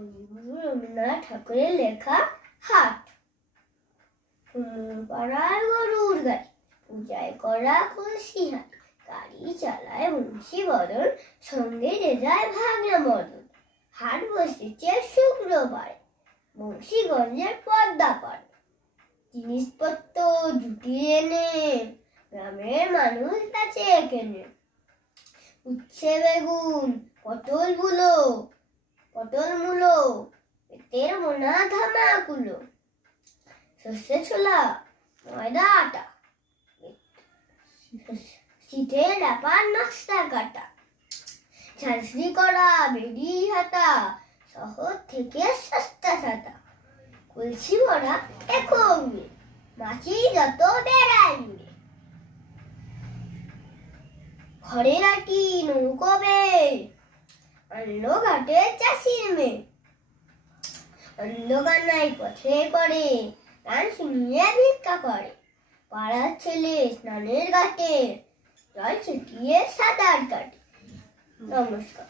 কবিগুরু রবীন্দ্রনাথ ঠাকুরের লেখা হাট। পাড়ার গরুর গাড়ি, পূজায় করা কলসি হাট, গাড়ি চালায় মুন্সি বদন, সঙ্গে যে যায় ভাগনা মদন। হাট বসেছে শুক্রবার, বংশীগঞ্জের পদ্মা পাড়ে। জিনিসপত্র জুটিয়ে এনে গ্রামের মানুষ বেচে কেনে। উচ্ছে বেগুন, পটল মূলো, পেটের মোনা ধামাকুলো, সর্ষে ছোলা, ময়দা আটা, শীতের ডাপার নাস্তা কাটা, ঝাঁঝরি করা বেরি হাতা, শহর থেকে সস্তা ছাতা। কলসি ভরা দেখো উড়ে, মাছি যত বেড়ায় উড়ে। ঘরের আটি নৌকো বেয়ে আনলো ঘাটে চাষির মেয়ে। অন্ধকানায় পথে পড়ে, গান শুনিয়ে ভিক্ষা করে। পাড়ার ছেলে স্নানের ঘাটে জল ছিটিয়ে সাঁতার কাটে। নমস্কার।